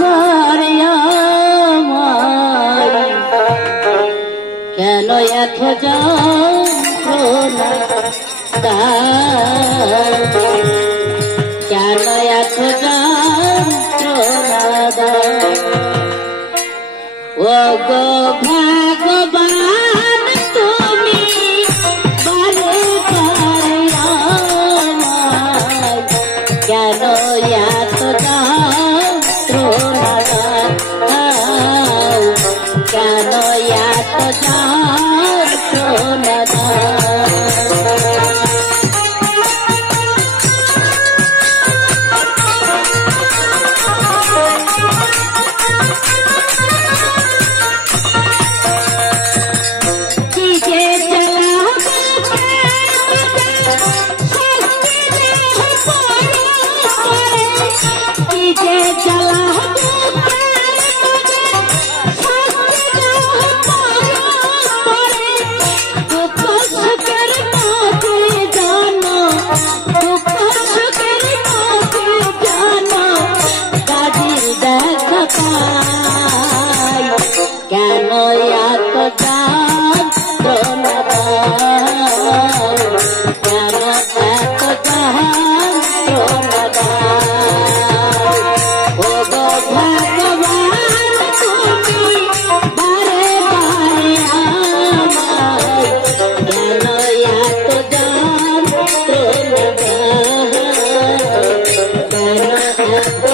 ঘরে আমার কেন এত যন্ত্রণা কেন এত যন্ত্রণা ও গো ভগবান তুমি বারে বারে আমায় কেন এত যন্ত্রণা দাও কেন এত যন্ত্রণা কেন এত যন্ত্রণা কেন এত যন্ত্রণা ও গো ভগবান তুমি বারে বারে আমায় কেন এত যন্ত্রণা কেন এত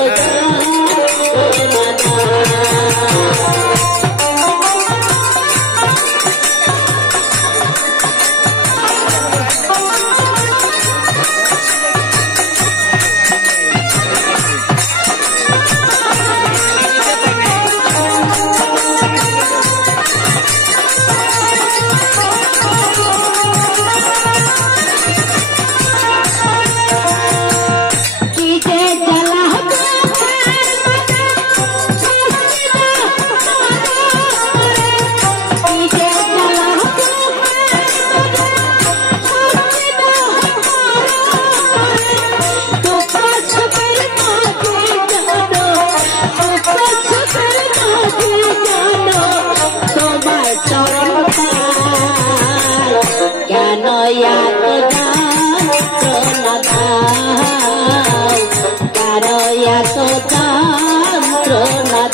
কেন এত যন্ত্রণা কেন এত যন্ত্রণা